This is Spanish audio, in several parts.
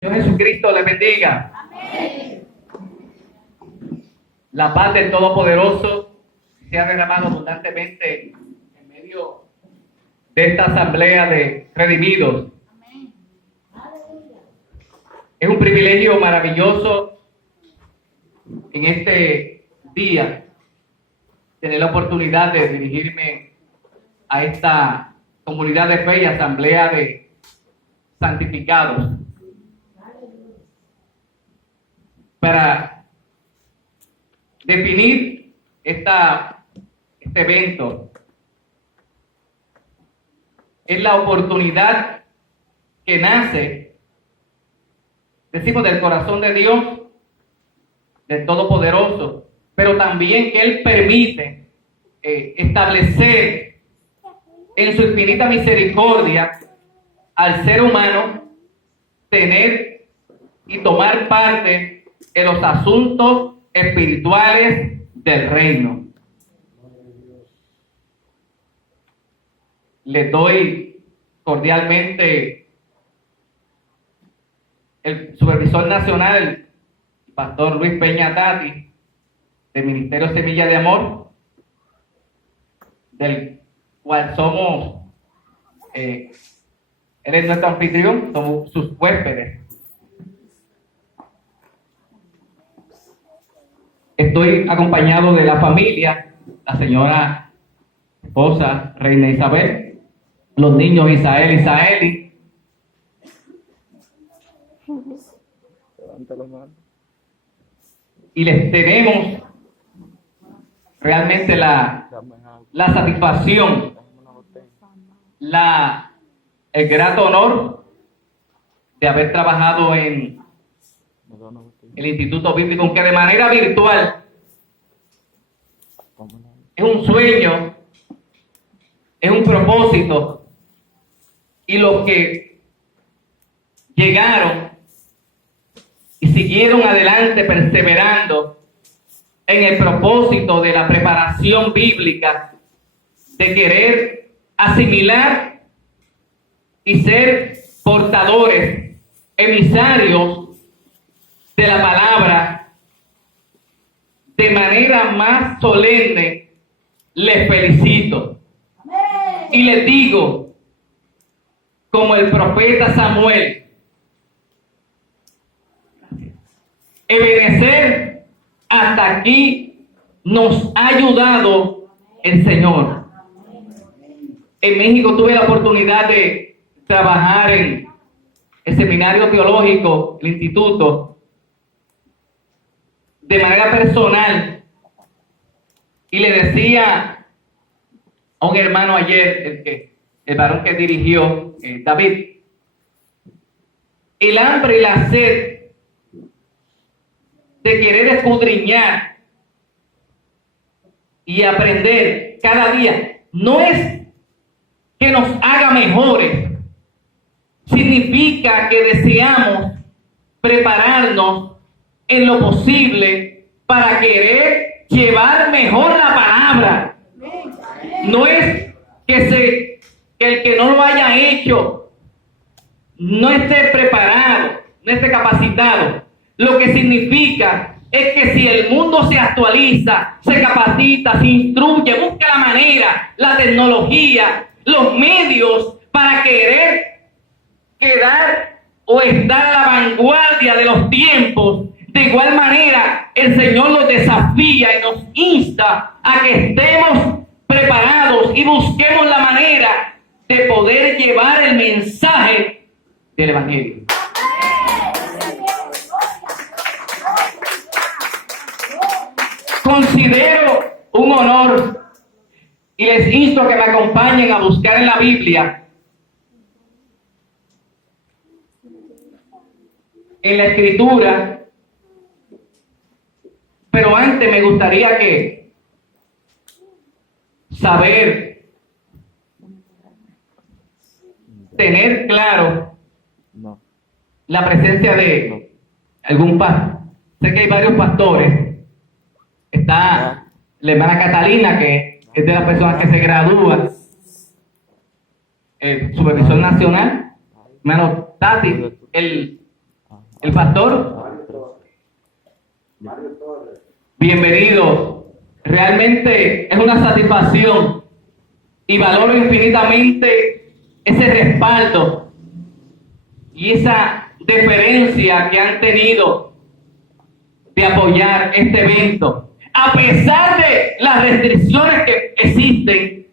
Dios Jesucristo le bendiga. Amén. La paz del Todopoderoso se ha derramado abundantemente en medio de esta asamblea de redimidos. Amén. Aleluya. Es un privilegio maravilloso en este día tener la oportunidad de dirigirme a esta comunidad de fe y asamblea de santificados para definir este evento. Es la oportunidad que nace, decimos, del corazón de Dios, del Todopoderoso, pero también que Él permite establecer en su infinita misericordia al ser humano tener y tomar parte en los asuntos espirituales del reino. Les doy cordialmente el supervisor nacional, el pastor Luis Peña Tati, del Ministerio Semilla de Amor, del cual somos, él es nuestro anfitrión, somos sus huéspedes. Estoy acompañado de la familia, la señora esposa, Reina Isabel, los niños Isael y Isaeli. Y les tenemos realmente la satisfacción, el grato honor de haber trabajado en el Instituto Bíblico, aunque de manera virtual. Es un sueño, es un propósito, y los que llegaron y siguieron adelante perseverando en el propósito de la preparación bíblica, de querer asimilar y ser portadores, emisarios de la palabra, de manera más solemne, les felicito. Amén. Y les digo, como el profeta Samuel, Ebenezer, hasta aquí nos ha ayudado el Señor. En México tuve la oportunidad de trabajar en el seminario teológico, el instituto, de manera personal, y le decía a un hermano ayer, el varón que dirigió, David, el hambre y la sed de querer escudriñar y aprender cada día no es que nos haga mejores, significa que deseamos prepararnos en lo posible para querer llevar mejor la palabra. No es que el que no lo haya hecho no esté preparado, no esté capacitado. Lo que significa es que si el mundo se actualiza, se capacita, se instruye, busca la manera, la tecnología, los medios para querer quedar o estar a la vanguardia de los tiempos, de igual manera el Señor nos desafía y nos insta a que estemos preparados y busquemos la manera de poder llevar el mensaje del Evangelio. Considero un honor y les insto a que me acompañen a buscar en la Biblia, en la Escritura, pero antes me gustaría que tener claro la presencia de algún pastor. Sé que hay varios pastores. Está la hermana Catalina, que es de las personas que se gradúan, el supervisor nacional, hermano Tati, el El pastor. Bienvenido. Realmente es una satisfacción y valoro infinitamente ese respaldo y esa deferencia que han tenido de apoyar este evento. A pesar de las restricciones que existen,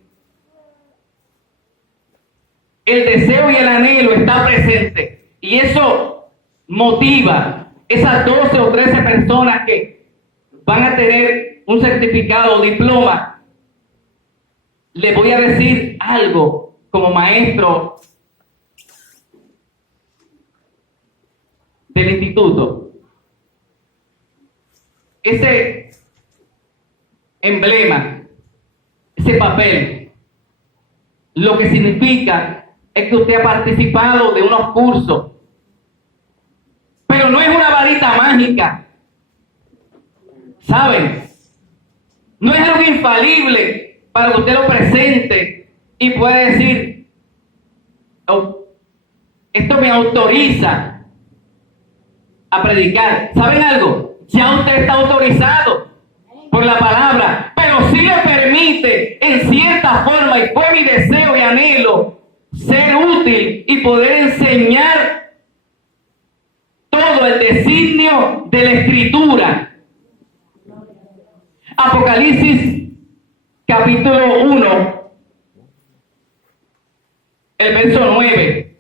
el deseo y el anhelo está presente. Y eso motiva esas 12 o 13 personas que van a tener un certificado o diploma. Les voy a decir algo como maestro del instituto. Ese emblema, ese papel, lo que significa es que usted ha participado de unos cursos, pero no es una varita mágica, ¿saben? No es algo infalible para que usted lo presente y pueda decir, oh, esto me autoriza a predicar. ¿Saben algo? Ya usted está autorizado por la palabra, pero sí le permite en cierta forma, y fue mi deseo y anhelo, ser útil y poder enseñar todo el designio de la Escritura. Apocalipsis capítulo 1, el verso 9,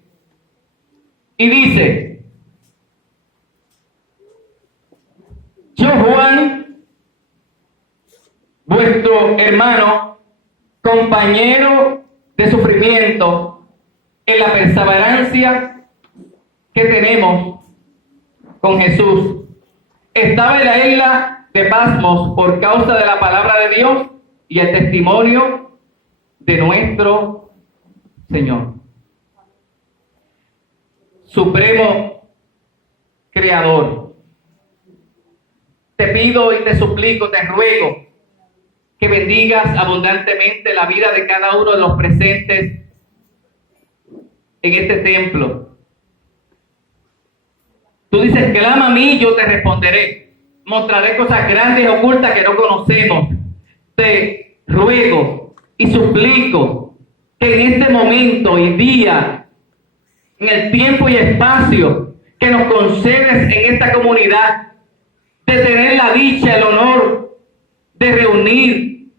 y dice: yo, Juan, vuestro hermano, compañero de sufrimiento, en la perseverancia que tenemos con Jesús, estaba en la isla de Patmos por causa de la palabra de Dios y el testimonio de nuestro Señor. Supremo Creador, te pido y te suplico, te ruego que bendigas abundantemente la vida de cada uno de los presentes en este templo. Tú dices, clama a mí, yo te responderé. Mostraré cosas grandes y ocultas que no conocemos. Te ruego y suplico que en este momento y día, en el tiempo y espacio que nos concedes en esta comunidad, de tener la dicha, el honor de reunir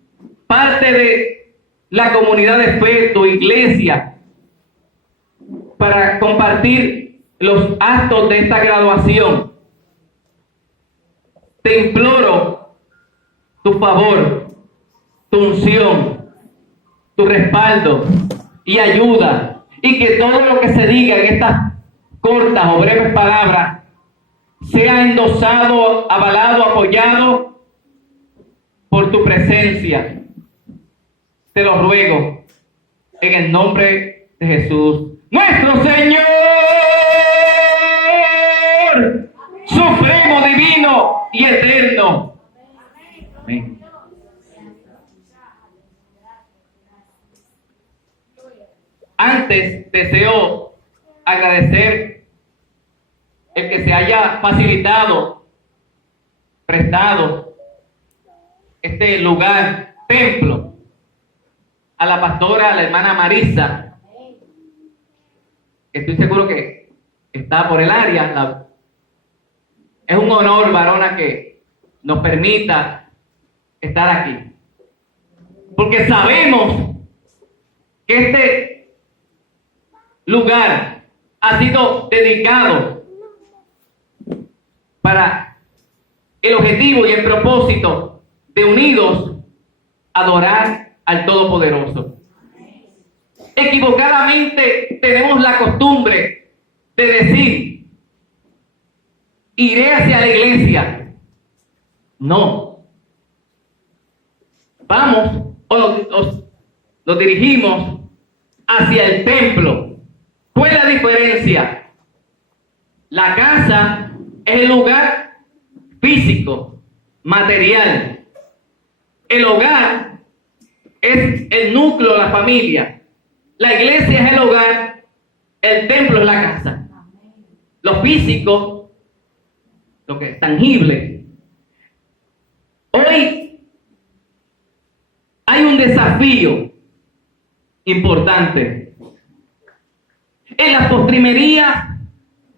parte de la comunidad de fe, tu iglesia, para compartir los actos de esta graduación. Te imploro tu favor, tu unción, tu respaldo y ayuda, y que todo lo que se diga en estas cortas o breves palabras sea endosado, avalado, apoyado por tu presencia. Te lo ruego en el nombre de Jesús, nuestro Señor, supremo, divino y eterno. Amén. Antes deseo agradecer el que se haya facilitado, prestado este lugar, templo, a la pastora, la hermana Marisa, que estoy seguro que está por el área. Es un honor, varona, que nos permita estar aquí, porque sabemos que este lugar ha sido dedicado para el objetivo y el propósito de unidos adorar al Todopoderoso. Equivocadamente tenemos la costumbre de decir, iré hacia la iglesia. No. Vamos o nos dirigimos hacia el templo. ¿Cuál es la diferencia? La casa es el lugar físico, material. El hogar es el núcleo de la familia. La iglesia es el hogar, el templo es la casa. Lo físico lo que es tangible. Hoy hay un desafío importante. En la postrimería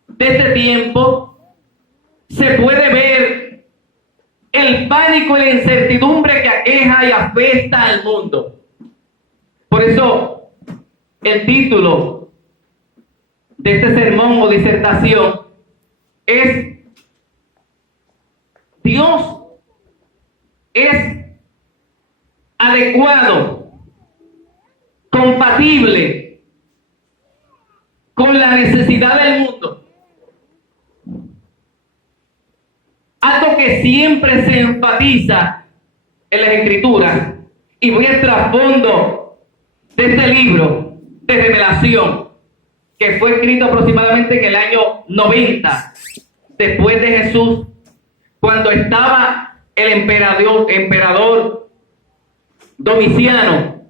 de este tiempo se puede ver el pánico y la incertidumbre que aqueja y afecta al mundo. Por eso el título de este sermón o disertación es: Dios es adecuado, compatible con la necesidad del mundo. Algo que siempre se enfatiza en las Escrituras, y voy al trasfondo de este libro de Revelación, que fue escrito aproximadamente en el año 90 después de Jesús, cuando estaba el emperador Domiciano,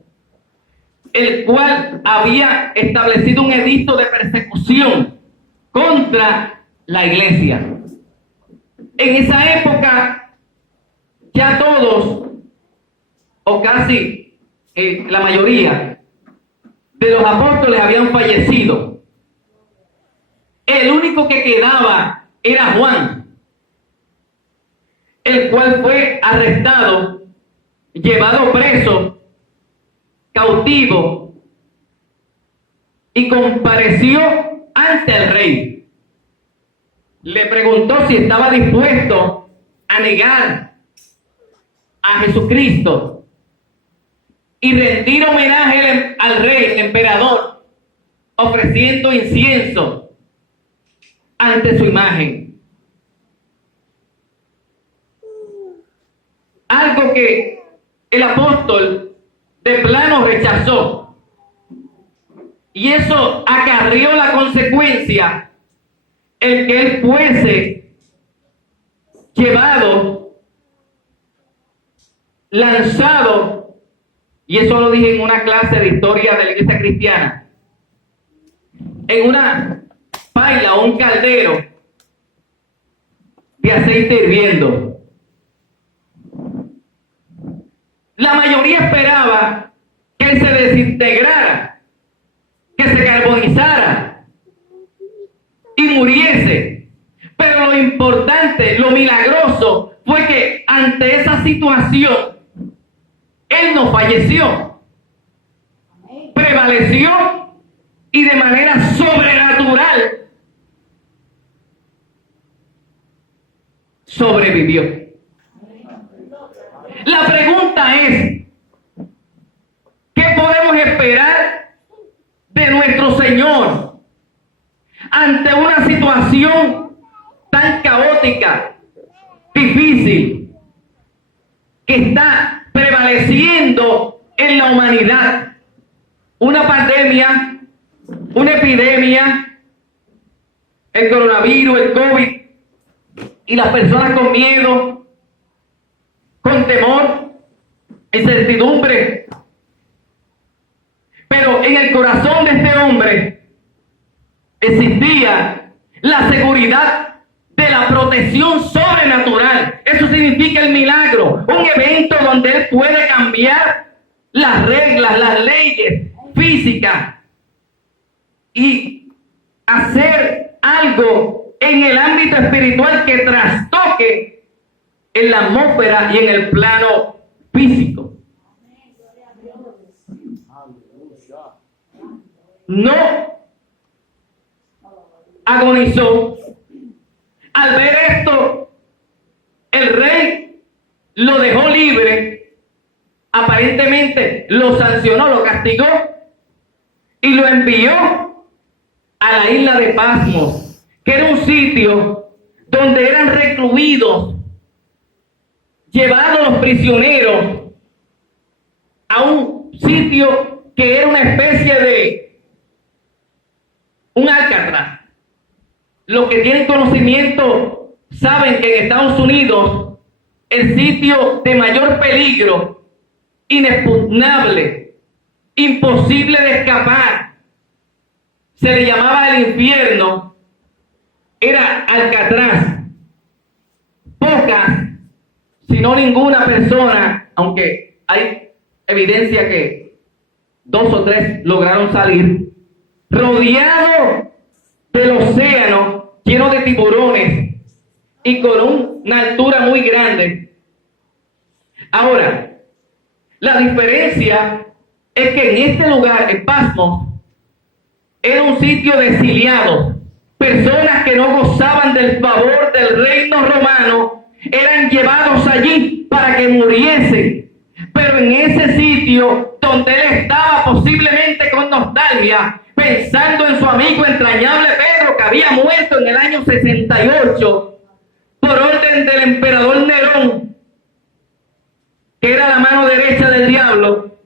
el cual había establecido un edicto de persecución contra la iglesia. En esa época ya todos, o casi la mayoría de los apóstoles habían fallecido. El único que quedaba era Juan, el cual fue arrestado, llevado preso, cautivo, y compareció ante el rey. Le preguntó si estaba dispuesto a negar a Jesucristo y rendir homenaje al rey, emperador, ofreciendo incienso ante su imagen. Algo que el apóstol de plano rechazó, y eso acarrió la consecuencia el que él fuese llevado, lanzado, y eso lo dije en una clase de historia de la iglesia cristiana, en una paila o un caldero de aceite hirviendo. La mayoría esperaba que él se desintegrara, que se carbonizara y muriese. Pero lo importante, lo milagroso, fue que ante esa situación, él no falleció. Prevaleció y de manera sobrenatural sobrevivió. La pregunta es: ¿qué podemos esperar de nuestro Señor ante una situación tan caótica, difícil, que está prevaleciendo en la humanidad? Una pandemia, una epidemia, el coronavirus, el COVID, y las personas con miedo, con temor, incertidumbre. Pero en el corazón de este hombre existía la seguridad de la protección sobrenatural. Eso significa el milagro, un evento donde él puede cambiar las reglas, las leyes físicas y hacer algo en el ámbito espiritual que trastoque en la atmósfera y en el plano físico. No agonizó. Al ver esto, el rey lo dejó libre, aparentemente lo sancionó, lo castigó y lo envió a la isla de Patmos, que era un sitio donde eran recluidos, llevados los prisioneros a un sitio que era una especie de un Alcatraz. Los que tienen conocimiento saben que en Estados Unidos el sitio de mayor peligro, inexpugnable, imposible de escapar, se le llamaba el infierno, era Alcatraz. sino ninguna persona, aunque hay evidencia que 2 o 3 lograron salir, rodeado del océano, lleno de tiburones y con una altura muy grande. Ahora, la diferencia es que en este lugar, en Patmos, era un sitio de exiliados. Personas que no gozaban del favor del reino romano eran llevados allí para que muriesen. Pero en ese sitio donde él estaba, posiblemente con nostalgia, pensando en su amigo entrañable Pedro, que había muerto en el año 68 por orden del emperador Nerón, que era la mano derecha del diablo.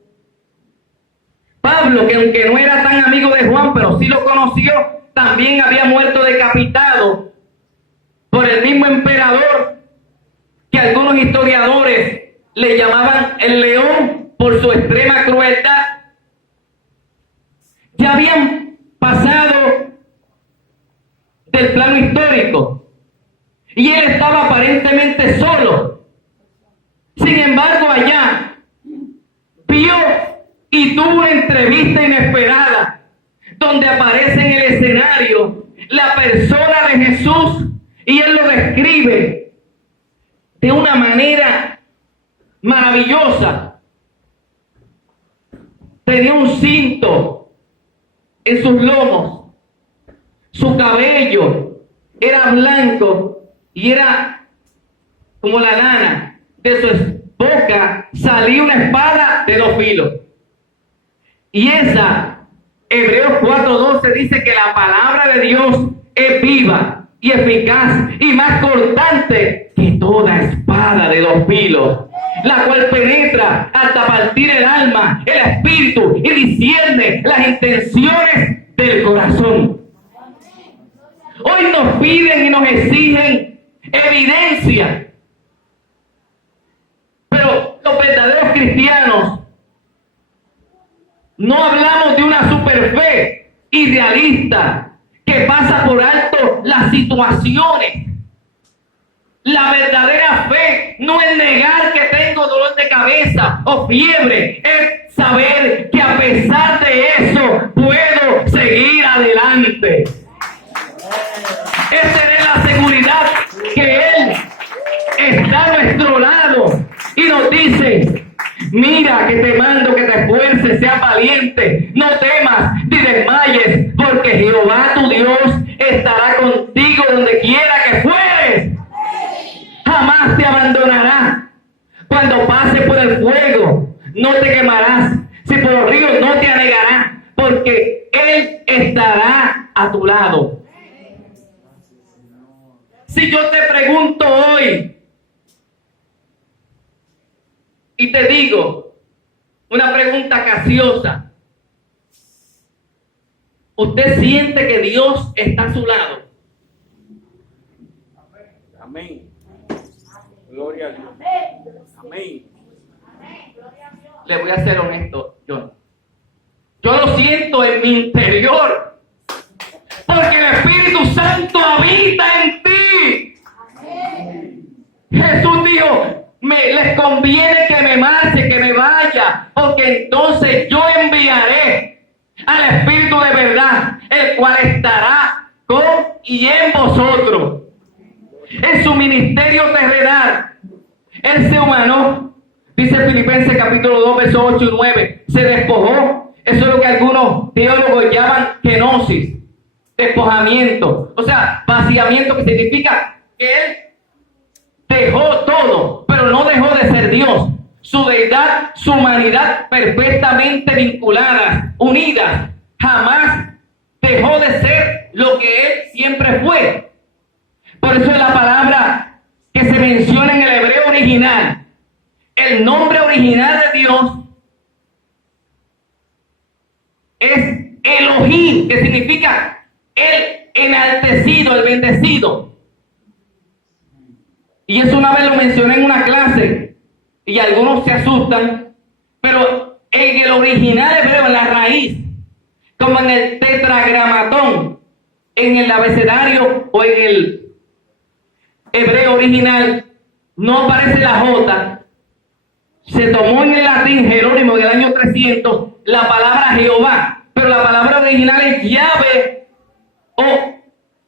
Pablo, que aunque no era tan amigo de Juan, pero sí lo conoció, también había muerto decapitado por el mismo emperador, que algunos historiadores le llamaban el león por su extrema crueldad. Ya habían pasado del plano histórico y él estaba aparentemente solo. Sin embargo, allá vio y tuvo una entrevista inesperada donde aparece en el escenario la persona de Jesús, y él lo describe de una manera maravillosa. Tenía un cinto en sus lomos, su cabello era blanco y era como la lana. De su boca salía una espada de 2 filos. Y esa, Hebreos 4:12 dice que la palabra de Dios es viva y eficaz y más cortante que toda espada de 2 filos, la cual penetra hasta partir el alma, el espíritu, y discierne las intenciones del corazón. Hoy nos piden y nos exigen evidencia, pero los verdaderos cristianos no hablamos de una superfe irrealista que pasa por alto las situaciones. La verdadera fe no es negar que tengo dolor de cabeza o fiebre, es saber que a pesar de eso puedo seguir adelante. Es tener la seguridad que Él está a nuestro lado y nos dice: mira que te mando que te esfuerces, seas valiente, no temas ni desmayes, porque Jehová tu Dios estará contigo donde quiera que fueres. Jamás te abandonará. Cuando pases por el fuego, no te quemarás. Si por los ríos, no te anegará, porque Él estará a tu lado. Si yo te pregunto hoy y te digo una pregunta capciosa, ¿usted siente que Dios está a su lado? Amén. Gloria a Dios. Amén. Le voy a ser honesto, yo lo siento en mi interior, porque el Espíritu Santo habita en ti. Jesús dijo: les conviene que me marche, que me vaya, porque entonces yo enviaré al Espíritu de verdad, el cual estará con y en vosotros. En su ministerio terrenal, Él se humanó. Dice Filipenses capítulo 2, versos 8 y 9. Se despojó. Eso es lo que algunos teólogos llaman kenosis, despojamiento. O sea, vaciamiento, que significa que Él dejó todo, pero no dejó de ser Dios. Su deidad, su humanidad perfectamente vinculadas, unidas. Jamás dejó de ser lo que Él siempre fue. Por eso es la palabra que se menciona en el hebreo original. El nombre original de Dios es Elohim, que significa el enaltecido, el bendecido. Y eso una vez lo mencioné en una clase y algunos se asustan, pero en el original hebreo, en la raíz, como en el tetragramatón, en el abecedario o en el hebreo original, no aparece la J. Se tomó en el latín Jerónimo en el año 300 la palabra Jehová, pero la palabra original es Yahvé, o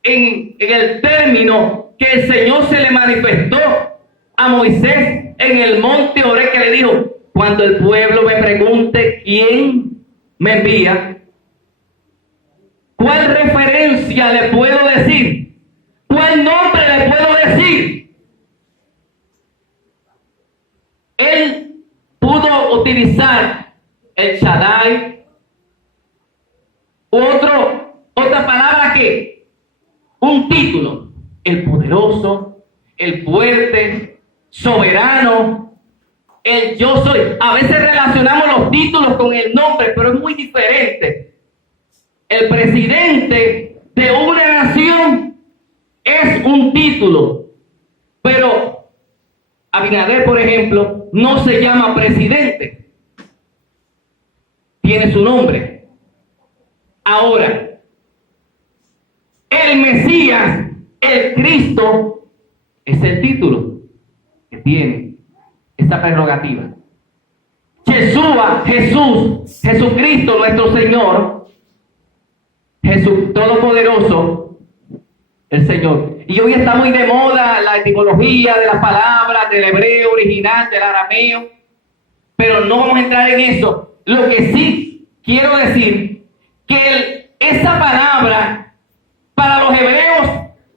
en el término que el Señor se le manifestó a Moisés en el monte Oreb, que le dijo: cuando el pueblo me pregunte quién me envía, ¿cuál referencia le puedo decir? ¿Cuál nombre le puedo decir? Él pudo utilizar el Shaddai, otra palabra que, un título: el poderoso, el fuerte, soberano, el yo soy. A veces relacionamos los títulos con el nombre, pero es muy diferente. El presidente de una nación es un título, pero Abinader, por ejemplo, no se llama presidente, tiene su nombre. Ahora, el Mesías, el Cristo, es el título que tiene esta prerrogativa. Yeshua, Jesús, Jesucristo nuestro Señor, Jesús Todopoderoso, el Señor. Y hoy está muy de moda la etimología de las palabras del hebreo original, del arameo, pero no vamos a entrar en eso. Lo que sí quiero decir, que esa palabra para los hebreos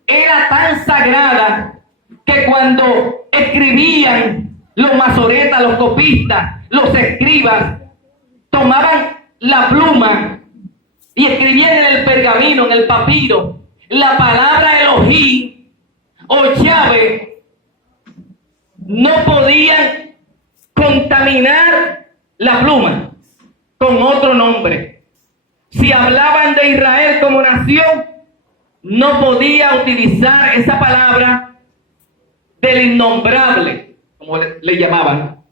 era tan sagrada que cuando escribían los masoretas, los copistas, los escribas, tomaban la pluma y escribían en el pergamino, en el papiro, la palabra Elohim o Yahvé. No podían contaminar la pluma con otro nombre. Si hablaban de Israel como nación, no podía utilizar esa palabra del innombrable, como le llamaban.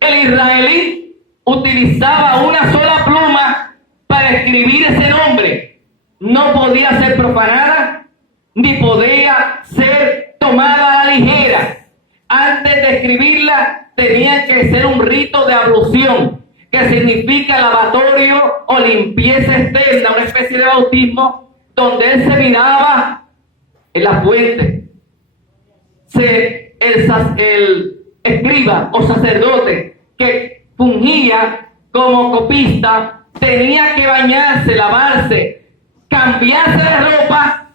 El israelí utilizaba una sola pluma para escribir ese nombre. No podía ser profanada, ni podía ser tomada a la ligera. Antes de escribirla, tenía que ser un rito de ablución, que significa lavatorio o limpieza externa, una especie de bautismo, donde él se miraba en la fuente. El escriba o sacerdote que fungía como copista tenía que bañarse, lavarse, cambiarse de ropa,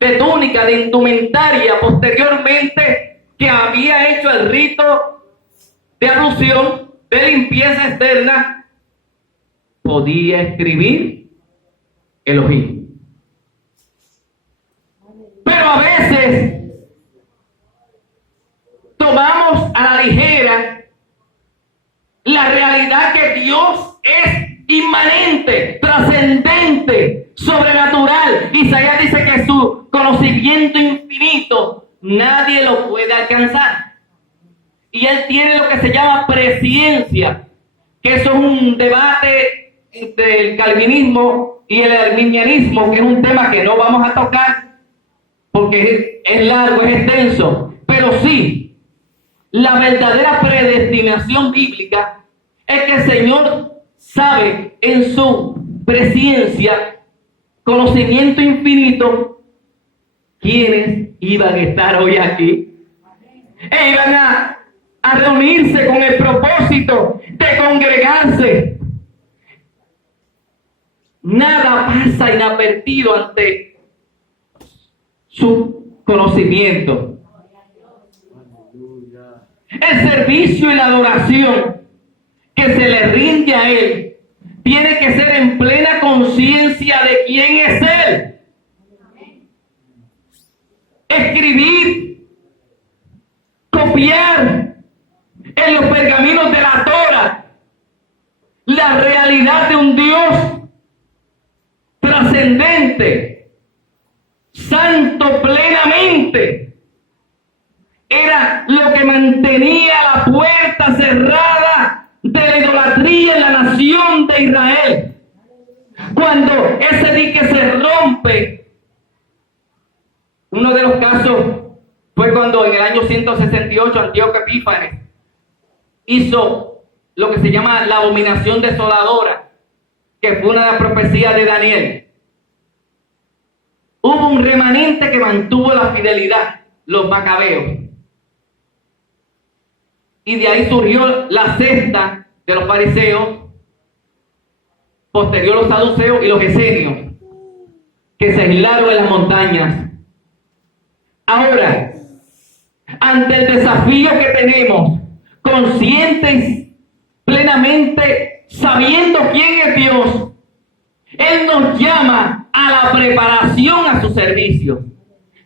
de túnica, de indumentaria, posteriormente que había hecho el rito de ablución, de limpieza externa, podía escribir Elohim. Pero a veces tomamos a la ligera la realidad que Dios es inmanente, trascendente, sobrenatural. Isaías dice que su conocimiento infinito nadie lo puede alcanzar. Y él tiene lo que se llama presciencia, que eso es un debate entre el calvinismo y el arminianismo, que es un tema que no vamos a tocar porque es largo, es extenso. Pero sí, la verdadera predestinación bíblica es que el Señor sabe en su presciencia, conocimiento infinito, quiénes iban a estar hoy aquí. E iban a reunirse con el propósito de congregarse. Nada pasa inadvertido ante su conocimiento. El servicio y la adoración que se le rinde a Él tiene que ser en plena conciencia de quién es Él. Escribir, copiar en los pergaminos de la Torá la realidad de un Dios trascendente, santo plenamente. Era lo que mantenía la puerta cerrada de la idolatría en la nación de Israel. Cuando ese dique se rompe, uno de los casos fue fue cuando en el año 168 Antíoco Epífanes hizo lo que se llama la abominación desoladora, que fue una de las profecías de Daniel. Hubo un remanente que mantuvo la fidelidad, los macabeos. Y de ahí surgió la secta de los fariseos, posterior los saduceos y los esenios, que se aislaron en las montañas. Ahora, ante el desafío que tenemos, conscientes, plenamente, sabiendo quién es Dios, Él nos llama a la preparación a su servicio.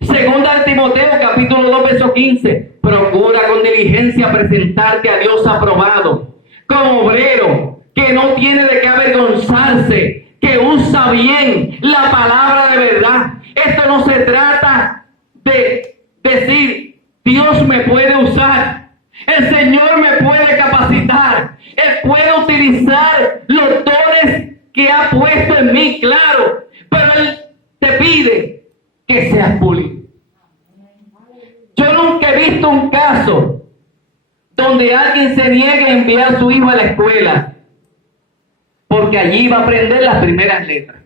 Segunda de Timoteo, capítulo 2, verso 15. Procura con diligencia presentarte a Dios aprobado, como obrero, que no tiene de qué avergonzarse, que usa bien la palabra de verdad. Esto no se trata de decir, Dios me puede usar, el Señor me puede capacitar, Él puede utilizar los dones que ha puesto en mí, claro, pero Él te pide que seas pulido. Yo nunca he visto un caso donde alguien se niegue a enviar a su hijo a la escuela porque allí va a aprender las primeras letras.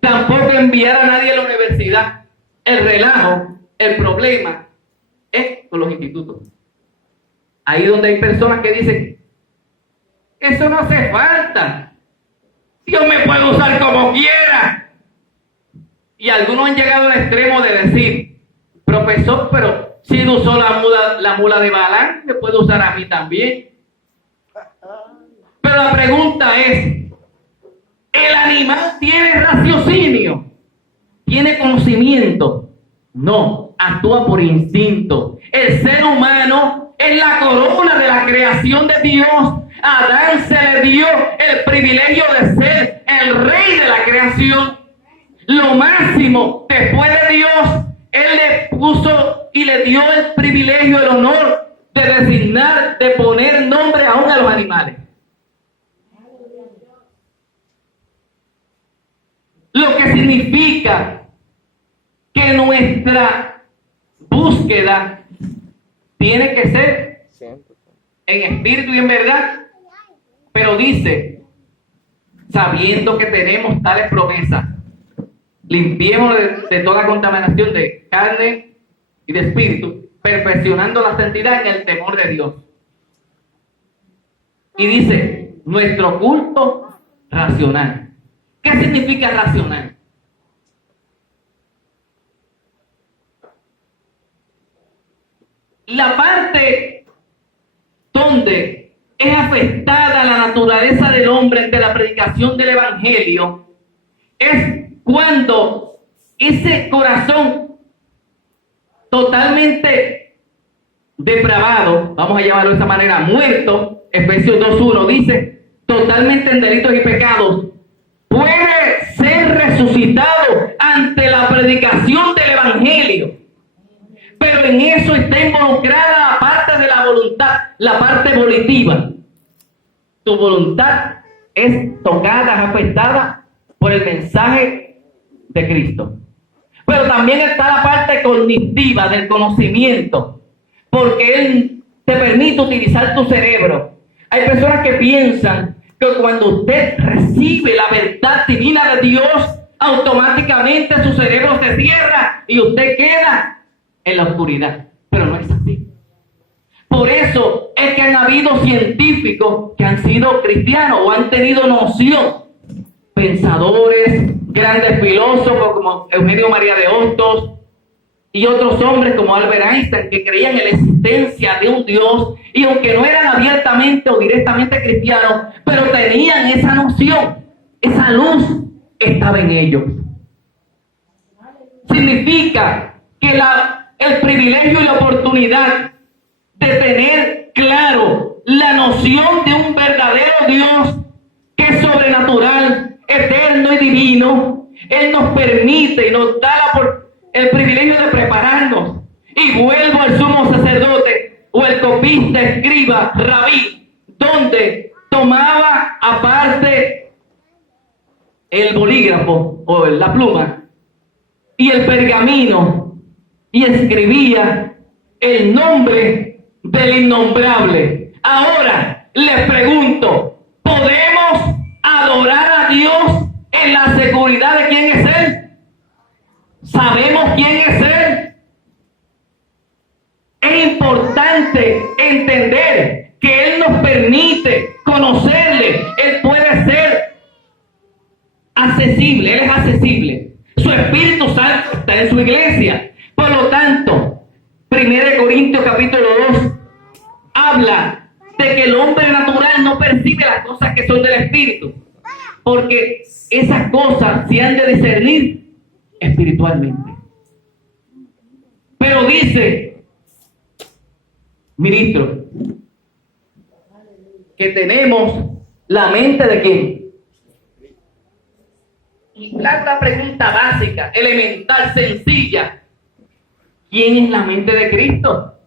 Tampoco enviar a nadie a la universidad. El relajo, el problema es con los institutos. Ahí donde hay personas que dicen, eso no hace falta, Dios me puede usar como quiera. Y algunos han llegado al extremo de decir, profesor, pero si él usó la mula de Balaam, me puede usar a mí también. Pero la pregunta es, ¿el animal tiene raciocinio? ¿Tiene conocimiento? No, actúa por instinto. El ser humano es la corona de la creación de Dios. A Adán se le dio el privilegio de ser el rey de la creación. Lo máximo después de Dios, Él le puso y le dio el privilegio, el honor de designar, de poner nombre aún a los animales. Lo que significa que nuestra búsqueda tiene que ser en espíritu y en verdad, pero dice, sabiendo que tenemos tales promesas, limpiémonos de toda contaminación de carne y de espíritu, perfeccionando la santidad en el temor de Dios. Y dice, nuestro culto racional. ¿Qué significa racional? La parte donde es afectada la naturaleza del hombre ante la predicación del Evangelio es cuando ese corazón totalmente depravado, vamos a llamarlo de esa manera, muerto, Efesios 2:1 dice, totalmente en delitos y pecados, puede ser resucitado ante la predicación del Evangelio. Pero en eso está involucrada la parte de la voluntad, la parte volitiva. Tu voluntad es tocada, afectada por el mensaje de Cristo. Pero también está la parte cognitiva del conocimiento, porque Él te permite utilizar tu cerebro. Hay personas que piensan que cuando usted recibe la verdad divina de Dios, automáticamente su cerebro se cierra y usted queda en la oscuridad. Pero no es así. Por eso es que han habido científicos que han sido cristianos o han tenido noción. Pensadores, grandes filósofos como Eugenio María de Hostos y otros hombres como Albert Einstein, que creían en la existencia de un Dios, y aunque no eran abiertamente o directamente cristianos, pero tenían esa noción, esa luz estaba en ellos. Significa que el privilegio y la oportunidad de tener claro la noción de un verdadero Dios que es sobrenatural, eterno y divino, Él nos permite y nos da el privilegio de prepararnos. Y vuelvo al sumo sacerdote o el copista, escriba, rabí, donde tomaba aparte el bolígrafo o la pluma y el pergamino y escribía el nombre del innombrable. Ahora les pregunto, ¿podemos adorar a Dios en la seguridad de quién es Él? ¿Sabemos quién es Él? Es importante entender que Él nos permite conocerle. Él puede ser accesible, Él es accesible. Su Espíritu Santo está en su iglesia. Por lo tanto, 1 Corintios capítulo 2 habla de que el hombre natural no percibe las cosas que son del Espíritu, porque esas cosas se han de discernir espiritualmente. Pero dice, ministro, que tenemos la mente de quién. Y la pregunta básica, elemental, sencilla: ¿quién es la mente de Cristo?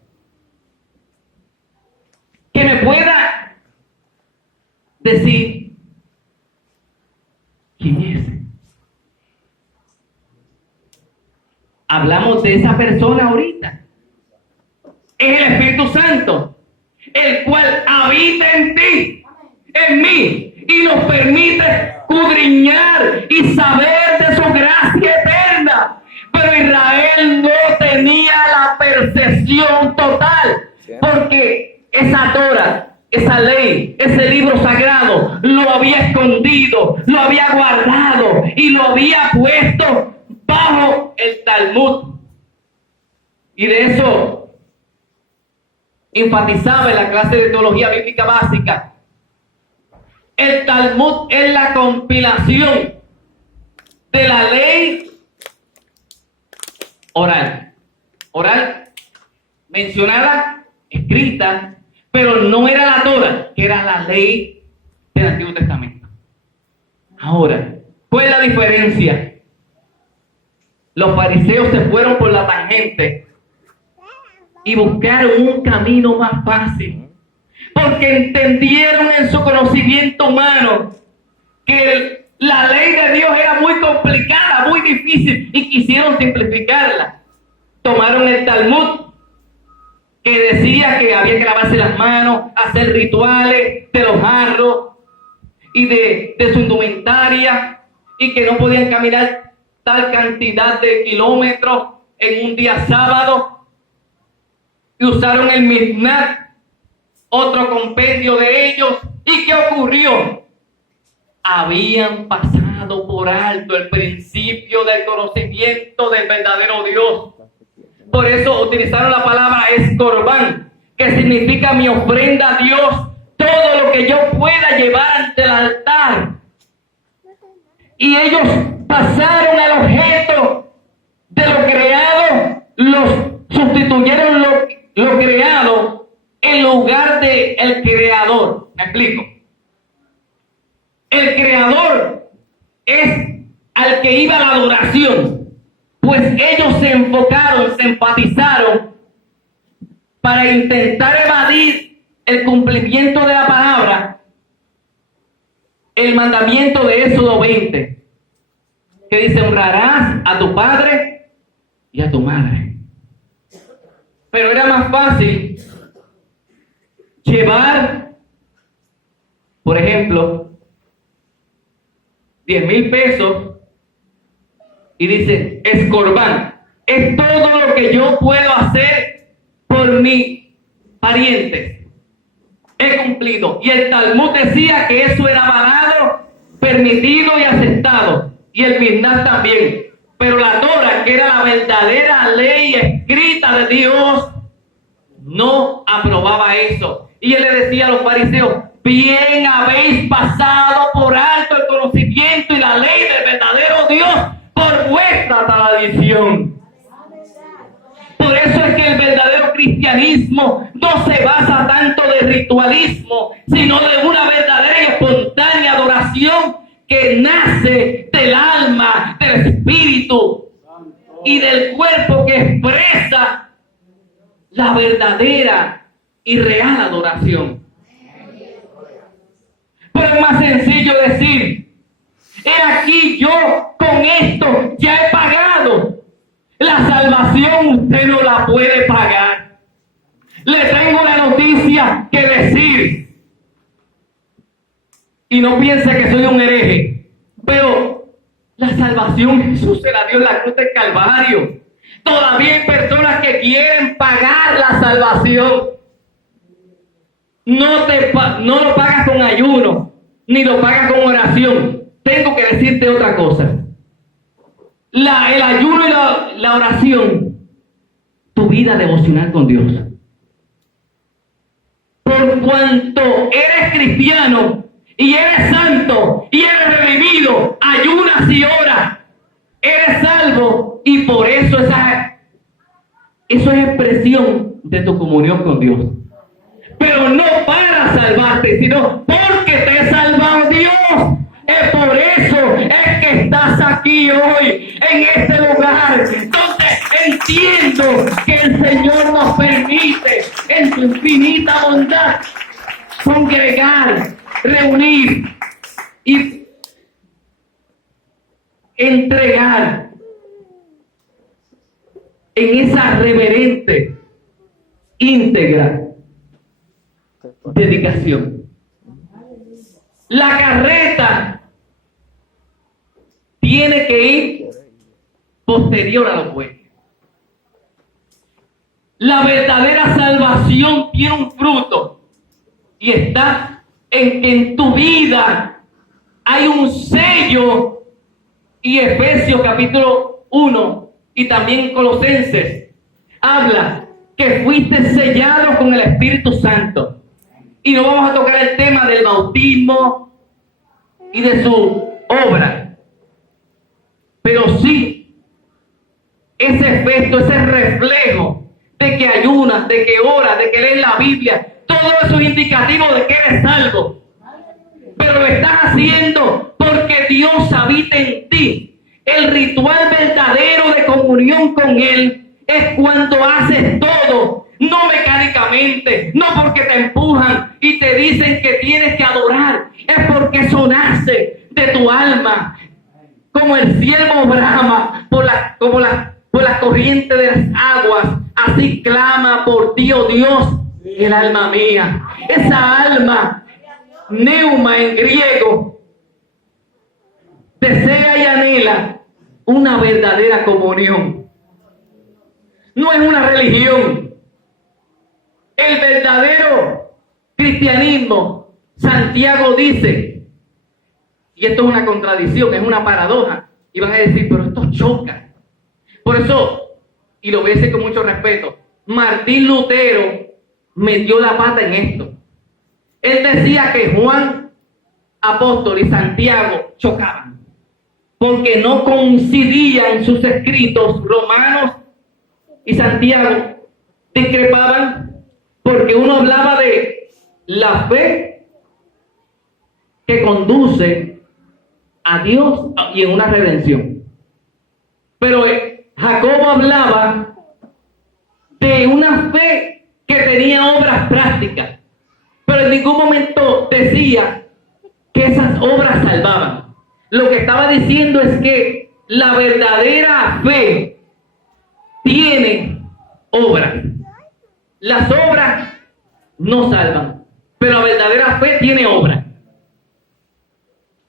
Que me pueda decir quién es. Hablamos de esa persona ahorita. Es el Espíritu Santo, el cual habita en ti, en mí, y nos permite escudriñar y saber de su gracia eterna. Pero Israel no tenía la percepción total, porque esa Torah, esa ley, ese libro sagrado, lo había escondido, lo había guardado y lo había puesto bajo el Talmud. Y de eso enfatizaba en la clase de teología bíblica básica. El Talmud es la compilación de la ley oral. Oral, mencionada, escrita, pero no era la Torah, que era la ley del Antiguo Testamento. Ahora, ¿cuál es la diferencia? Los fariseos se fueron por la tangente y buscaron un camino más fácil, porque entendieron en su conocimiento humano que la ley de Dios era muy complicada, muy difícil, y quisieron simplificarla. Tomaron el Talmud, que decía que había que lavarse las manos, hacer rituales de los jarros y de su indumentaria, y que no podían caminar tal cantidad de kilómetros en un día sábado, y usaron el Mishnah, otro compendio de ellos. ¿Y qué ocurrió? Habían pasado por alto el principio del conocimiento del verdadero Dios. Por eso utilizaron la palabra escorbán, que significa mi ofrenda a Dios, todo lo que yo pueda llevar ante el altar. Y ellos pasaron al objeto de lo creado, los sustituyeron lo creado en lugar de el creador. ¿Me explico? El creador es al que iba la adoración, pues ellos se enfocaron, se enfatizaron para intentar evadir el cumplimiento de la palabra, el mandamiento de Éxodo 20, que dice: honrarás a tu padre y a tu madre. Pero era más fácil llevar, por ejemplo, 10,000 pesos y dice: escorbán, es todo lo que yo puedo hacer por mis parientes. He cumplido. Y el Talmud decía que eso era avalado, permitido y aceptado. Y el Mishnah también. Pero la Torah, que era la verdadera ley escrita de Dios, no aprobaba eso. Y él le decía a los fariseos: bien habéis pasado por alto el conocimiento y la ley del verdadero Dios por vuestra tradición. Por eso es que el verdadero cristianismo no se basa tanto de ritualismo, sino de una verdadera y espontánea adoración que nace del alma, del espíritu y del cuerpo, que expresa la verdadera y real adoración. Pero es más sencillo decir: he aquí, yo con esto ya he pagado. La salvación usted no la puede pagar. Le tengo una noticia que decir. Y no piense que soy un hereje, pero la salvación Jesús se la dio en la cruz del Calvario. Todavía hay personas que quieren pagar la salvación. No lo pagas con ayuno, ni lo pagas con oración. Tengo que decirte otra cosa. El ayuno y la oración, tu vida devocional con Dios. Por cuanto eres cristiano y eres santo y eres redimido, ayunas y oras, eres salvo, y por eso eso es expresión de tu comunión con Dios. Pero no para salvarte, sino porque te ha salvado Dios. Es por eso es que estás aquí hoy, en este lugar, donde entiendo que el Señor nos permite, en su infinita bondad, congregar, reunir y entregar en esa reverente, íntegra dedicación. La carreta tiene que ir posterior a los bueyes. La verdadera salvación tiene un fruto y está en que en tu vida hay un sello, y Efesios capítulo 1 y también Colosenses habla que fuiste sellado con el Espíritu Santo. Y no vamos a tocar el tema del bautismo y de su obra, pero sí ese efecto, ese reflejo de que ayunas, de que oras, de que lees la Biblia, todo eso es indicativo de que eres salvo. Pero lo estás haciendo porque Dios habita en ti. El ritual verdadero de comunión con Él es cuando haces todo, no mecánicamente, no porque te empujan y te dicen que tienes que adorar, es porque eso nace de tu alma, como el ciervo brama por la corriente de las aguas, así clama por ti, oh Dios, el alma mía. Esa alma, neuma en griego, desea y anhela una verdadera comunión. No es una religión. El verdadero cristianismo, Santiago dice, y esto es una contradicción, es una paradoja, y van a decir, pero esto choca. Por eso, y lo voy a decir con mucho respeto, Martín Lutero metió la pata en esto. Él decía que Juan apóstol y Santiago chocaban, porque no coincidían en sus escritos. Romanos y Santiago discrepaban, porque uno hablaba de la fe que conduce a Dios y en una redención, pero Jacobo hablaba de una fe que tenía obras prácticas, pero en ningún momento decía que esas obras salvaban. Lo que estaba diciendo es que la verdadera fe tiene obras. Las obras no salvan, pero la verdadera fe tiene obras.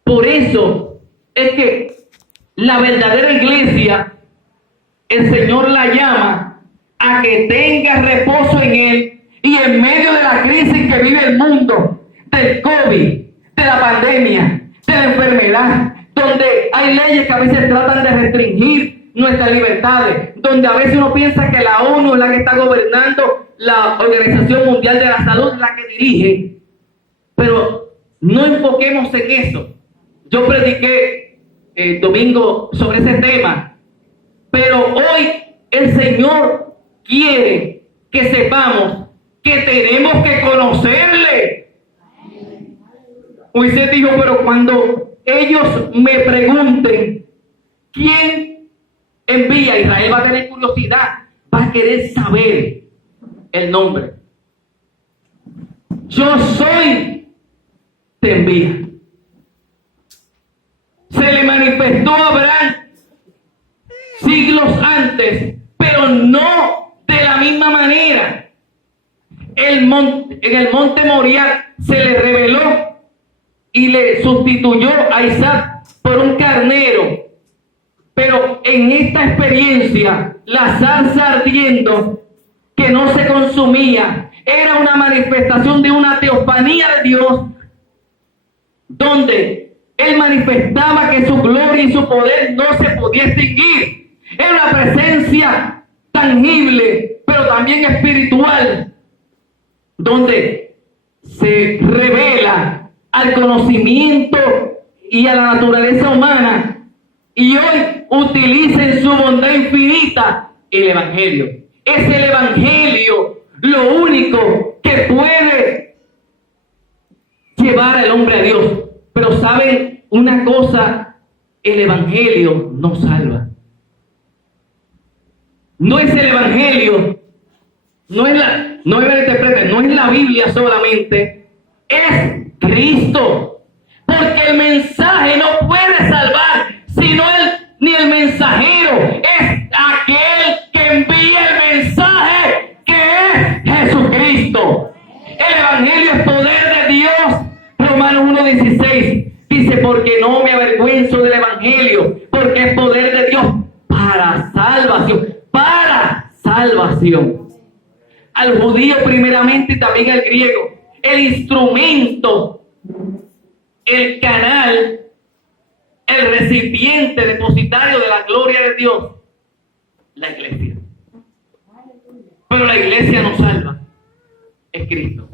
Por eso es que la verdadera iglesia, el Señor la llama a que tenga reposo en Él, y en medio de la crisis que vive el mundo, del COVID, de la pandemia, de la enfermedad, donde hay leyes que a veces tratan de restringir nuestras libertades, donde a veces uno piensa que la ONU es la que está gobernando, la Organización Mundial de la Salud es la que dirige, pero no enfoquemos en eso. Yo prediqué el domingo sobre ese tema, pero hoy el Señor quiere que sepamos que tenemos que conocerle. Moisés dijo, pero cuando ellos me pregunten quién envía, Israel va a tener curiosidad, va a querer saber el nombre. Yo soy, te envía. Se le manifestó a Abraham, siglos antes, pero no de la misma manera. En el monte Moriah se le reveló y le sustituyó a Isaac por un carnero. Pero en esta experiencia, la zarza ardiendo que no se consumía era una manifestación de una teofanía de Dios, donde Él manifestaba que su gloria y su poder no se podía extinguir. Era una presencia tangible, pero también espiritual, donde se revela al conocimiento y a la naturaleza humana, y hoy utiliza en su bondad infinita el Evangelio. Es el Evangelio lo único que puede llevar al hombre a Dios. Pero ¿saben una cosa? El Evangelio no salva. No es el Evangelio, no es la Biblia solamente, es Cristo. Porque el mensaje no puede salvar, sino ni el mensajero, es aquel que envía el mensaje, que es Jesucristo. El Evangelio es poder de Dios. Romanos 1:16 dice: porque no me avergüenzo del Evangelio, porque es poder de Dios para salvación. Para salvación. Al judío primeramente y también al griego. El instrumento, el canal, el recipiente depositario de la gloria de Dios, la iglesia. Pero la iglesia no salva, es Cristo.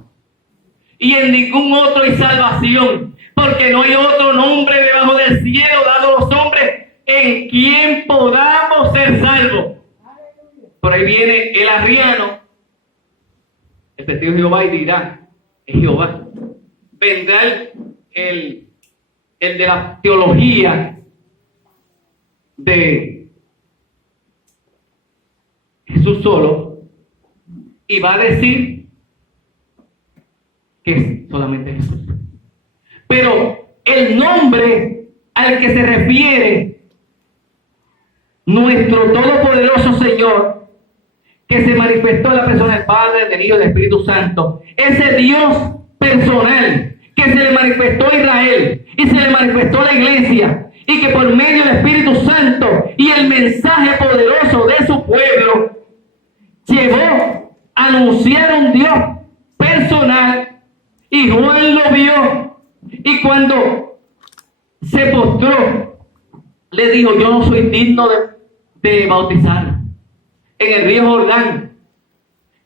Y en ningún otro hay salvación, porque no hay otro nombre debajo del cielo dado a los hombres en quien podamos ser salvos. Por ahí viene el arriano, el testigo de Jehová, y dirá: es Jehová. Vendrá el de la teología de Jesús solo, y va a decir que es solamente Jesús. Pero el nombre al que se refiere nuestro todopoderoso Señor, que se manifestó en la persona del Padre, del Hijo y del Espíritu Santo, ese Dios personal que se le manifestó a Israel y se le manifestó a la iglesia, y que por medio del Espíritu Santo y el mensaje poderoso de su pueblo llevó a anunciar un Dios personal. Y Juan lo vio, y cuando se postró le dijo: yo no soy digno de bautizar en el río Jordán.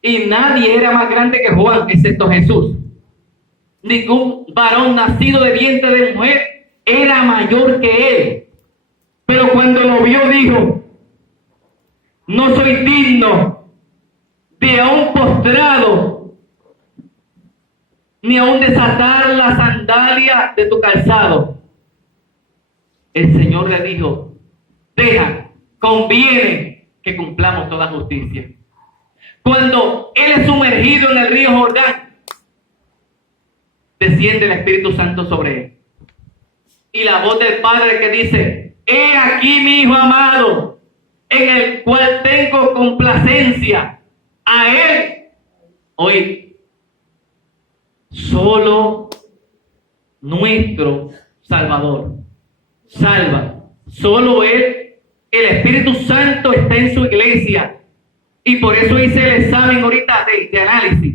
Y nadie era más grande que Juan, excepto Jesús. Ningún varón nacido de vientre de mujer era mayor que él. Pero cuando lo vio dijo: no soy digno de aún postrado, ni aún desatar la sandalia de tu calzado. El Señor le dijo: deja, conviene que cumplamos toda justicia. Cuando él es sumergido en el río Jordán, desciende el Espíritu Santo sobre él. Y la voz del Padre que dice: he aquí mi Hijo amado, en el cual tengo complacencia. A él, hoy, solo nuestro Salvador salva. Solo Él, el Espíritu Santo está en su iglesia. Y por eso hice el examen ahorita de análisis.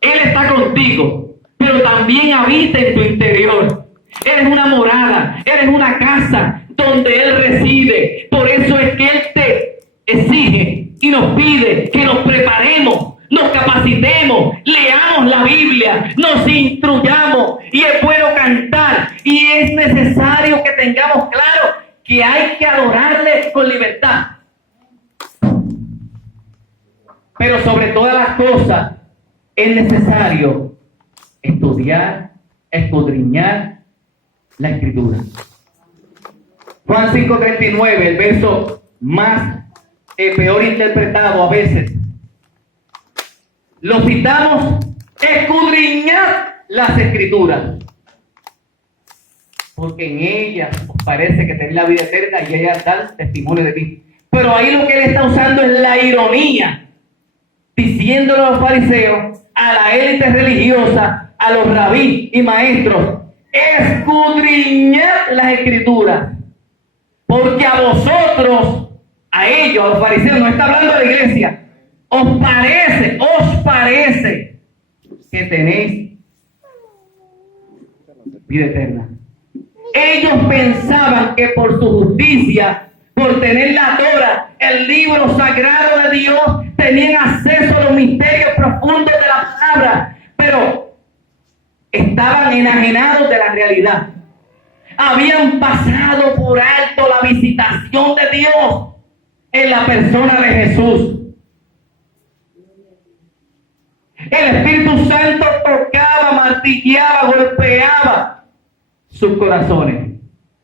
Él está contigo, pero también habita en tu interior. Eres una morada, eres una casa donde Él reside. Por eso es que Él te exige y nos pide que nos preparemos, nos capacitemos, leamos la Biblia, nos instruyamos. Y es bueno cantar, y es necesario que tengamos claro que hay que adorarle con libertad. Pero sobre todas las cosas es necesario estudiar, escudriñar la Escritura. Juan 5:39, el verso más peor interpretado a veces. Lo citamos: escudriñad las Escrituras, porque en ellas parece que tenés la vida eterna y ella da testimonio de ti. Pero ahí lo que él está usando es la ironía, diciéndole a los fariseos, a la élite religiosa, a los rabí y maestros, escudriñad las escrituras, porque a vosotros, a ellos, a los fariseos, no está hablando de la iglesia, os parece que tenéis vida eterna. Ellos pensaban que por su justicia, por tener la Torah, el libro sagrado de Dios, tenían acceso a los misterios profundos de la palabra, pero estaban enajenados de la realidad. Habían pasado por alto la visitación de Dios en la persona de Jesús. El Espíritu Santo tocaba, martilleaba, golpeaba sus corazones,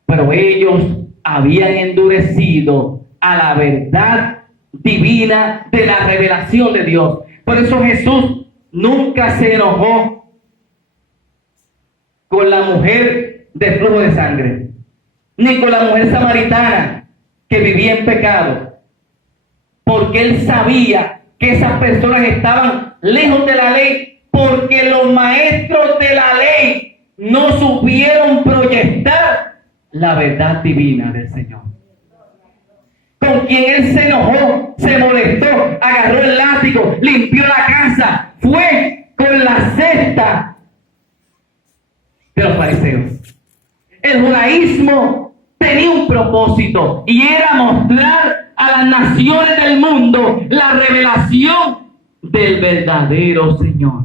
pero ellos habían endurecido a la verdad divina de la revelación de Dios. Por eso Jesús nunca se enojó con la mujer de flujo de sangre, ni con la mujer samaritana que vivía en pecado, porque él sabía que esas personas estaban lejos de la ley, porque los maestros de la ley no supieron proyectar la verdad divina del Señor. Con quien él se enojó, se molestó, agarró el látigo, limpió la casa, fue con la secta de los fariseos. El judaísmo tenía un propósito y era mostrar a las naciones del mundo la revelación del verdadero Señor.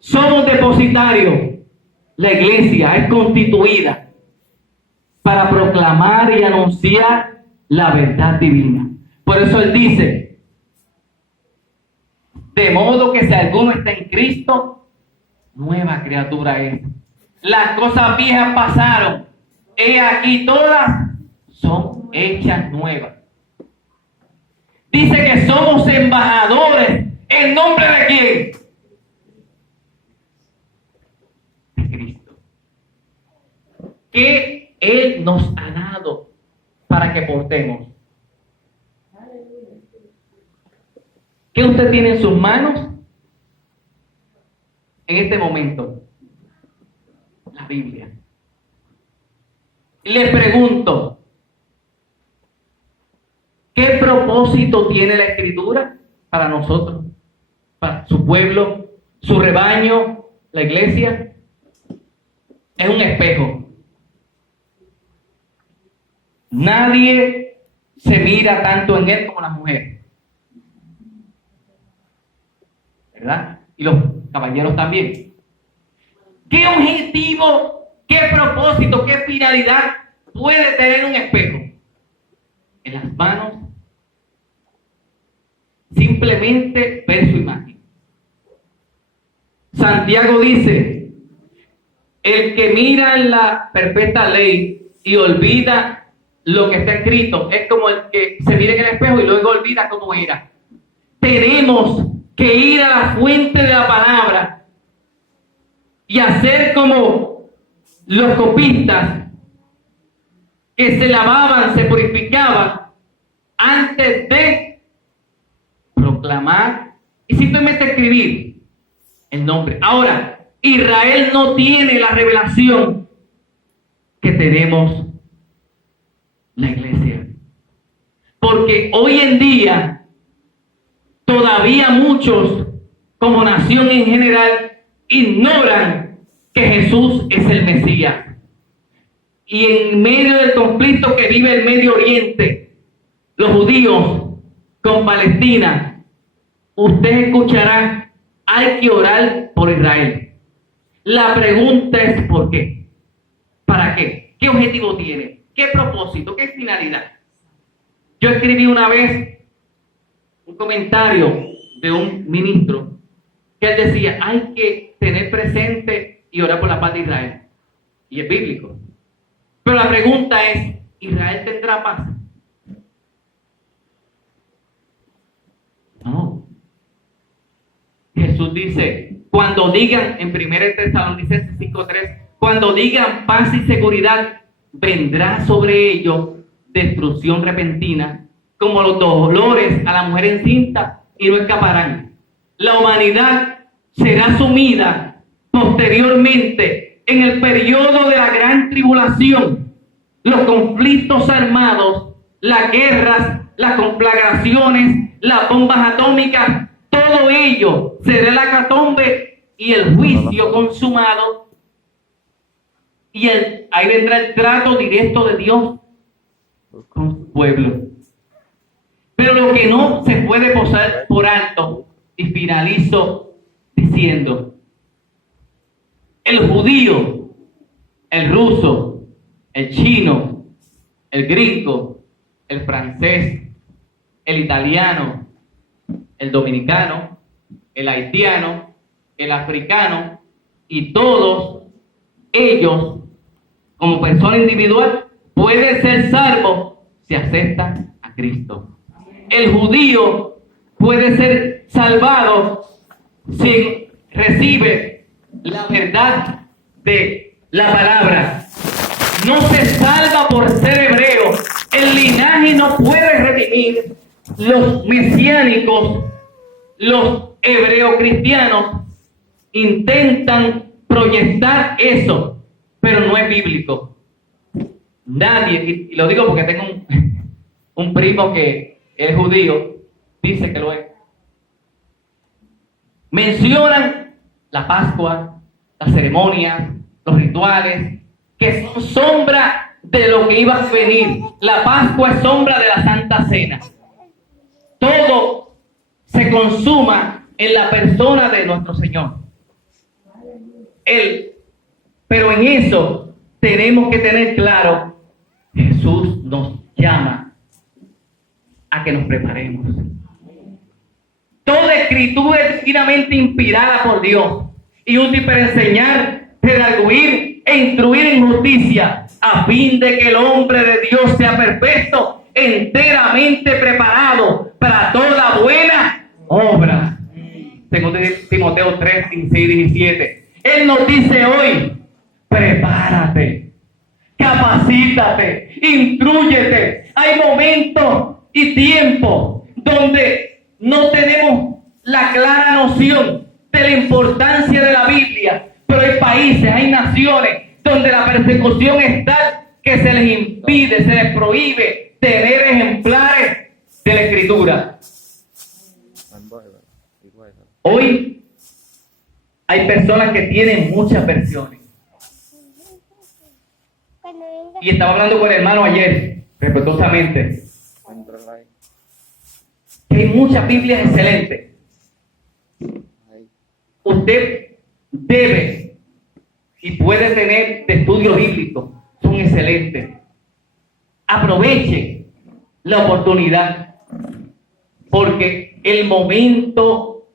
Somos depositarios. La iglesia es constituida para proclamar y anunciar la verdad divina. Por eso él dice, de modo que si alguno está en Cristo, nueva criatura es. Las cosas viejas pasaron, he aquí todas son hechas nuevas. Dice que somos embajadores. ¿En nombre de quién? De Cristo. Que Él nos ha dado para que portemos. ¿Qué usted tiene en sus manos en este momento? La Biblia. Le pregunto, ¿qué propósito tiene la Escritura para nosotros? Para su pueblo, su rebaño, la iglesia. Es un espejo. Nadie se mira tanto en él como la mujer, ¿verdad? Y los caballeros también. ¿Qué objetivo, qué propósito, qué finalidad puede tener un espejo? En las manos, simplemente ver su imagen. Santiago dice, el que mira en la perfecta ley y olvida lo que está escrito, es como el que se mira en el espejo y luego olvida cómo era. Tenemos que ir a la fuente de la palabra y hacer como los copistas que se lavaban, se purificaban antes de proclamar y simplemente escribir el nombre. Ahora, Israel no tiene la revelación que tenemos la iglesia, porque hoy en día todavía muchos, como nación en general, ignoran que Jesús es el Mesías. Y en medio del conflicto que vive el Medio Oriente, los judíos con Palestina, usted escuchará, hay que orar por Israel. La pregunta es ¿por qué? ¿Para qué? ¿Qué objetivo tiene? ¿Qué propósito? ¿Qué finalidad? Yo escribí una vez un comentario de un ministro que él decía, hay que tener presente y orar por la paz de Israel. Y es bíblico. Pero la pregunta es, ¿Israel tendrá paz? No. Jesús dice, cuando digan, en 1 Tesalonicenses 5:3, cuando digan paz y seguridad, vendrá sobre ellos destrucción repentina, como los dolores a la mujer encinta, y no escaparán. La humanidad será sumida posteriormente en el periodo de la gran tribulación. Los conflictos armados, las guerras, las conflagraciones, las bombas atómicas, todo ello será la hecatombe y el juicio consumado. Y ahí vendrá el trato directo de Dios con su pueblo. Pero lo que no se puede pasar por alto, y finalizo diciendo, el judío, el ruso, el chino, el gringo, el francés, el italiano, el dominicano, el haitiano, el africano, y todos ellos, como persona individual, pueden ser salvos si aceptan a Cristo. El judío puede ser salvado si recibe la verdad de la palabra. No se salva por ser hebreo. El linaje no puede redimir. Los mesiánicos, los hebreos cristianos intentan proyectar eso, pero no es bíblico. Nadie, y lo digo porque tengo un primo que es judío, dice que lo es. Mencionan la Pascua, las ceremonias, los rituales, que son sombra de lo que iba a venir. La Pascua es sombra de la Santa Cena. Todo se consuma en la persona de nuestro Señor. Pero en eso tenemos que tener claro, Jesús nos llama a que nos preparemos. Toda escritura es divinamente inspirada por Dios y útil para enseñar, redarguir e instruir en justicia, a fin de que el hombre de Dios sea perfecto, enteramente preparado para toda buena obra. Según Timoteo 3, 15 y 17. Él nos dice hoy, prepárate, capacítate, instrúyete. Hay momentos y tiempos donde no tenemos la clara noción de la importancia de la Biblia, pero hay países, hay naciones donde la persecución es tal que se les impide, se les prohíbe tener ejemplares de la Escritura. Hoy hay personas que tienen muchas versiones. Y estaba hablando con el hermano ayer, respetuosamente, que hay muchas Biblias excelentes. Usted debe y puede tener de estudio bíblico, son excelentes. Aproveche la oportunidad, porque el momento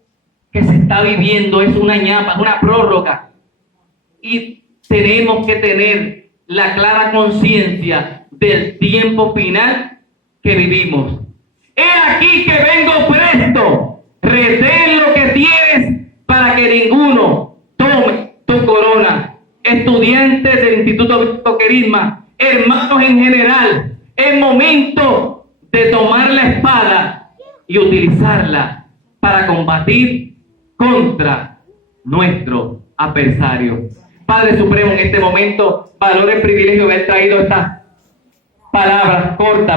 que se está viviendo es una ñapa, una prórroga, y tenemos que tener la clara conciencia del tiempo final que vivimos. He aquí que vengo presto, retén lo que tienes para que ninguno tome tu corona. Estudiantes del Instituto Bíblico Querisma, hermanos en general, es momento de tomar la espada y utilizarla para combatir contra nuestro adversario. Padre Supremo, en este momento valoro el privilegio de haber traído estas palabras cortas.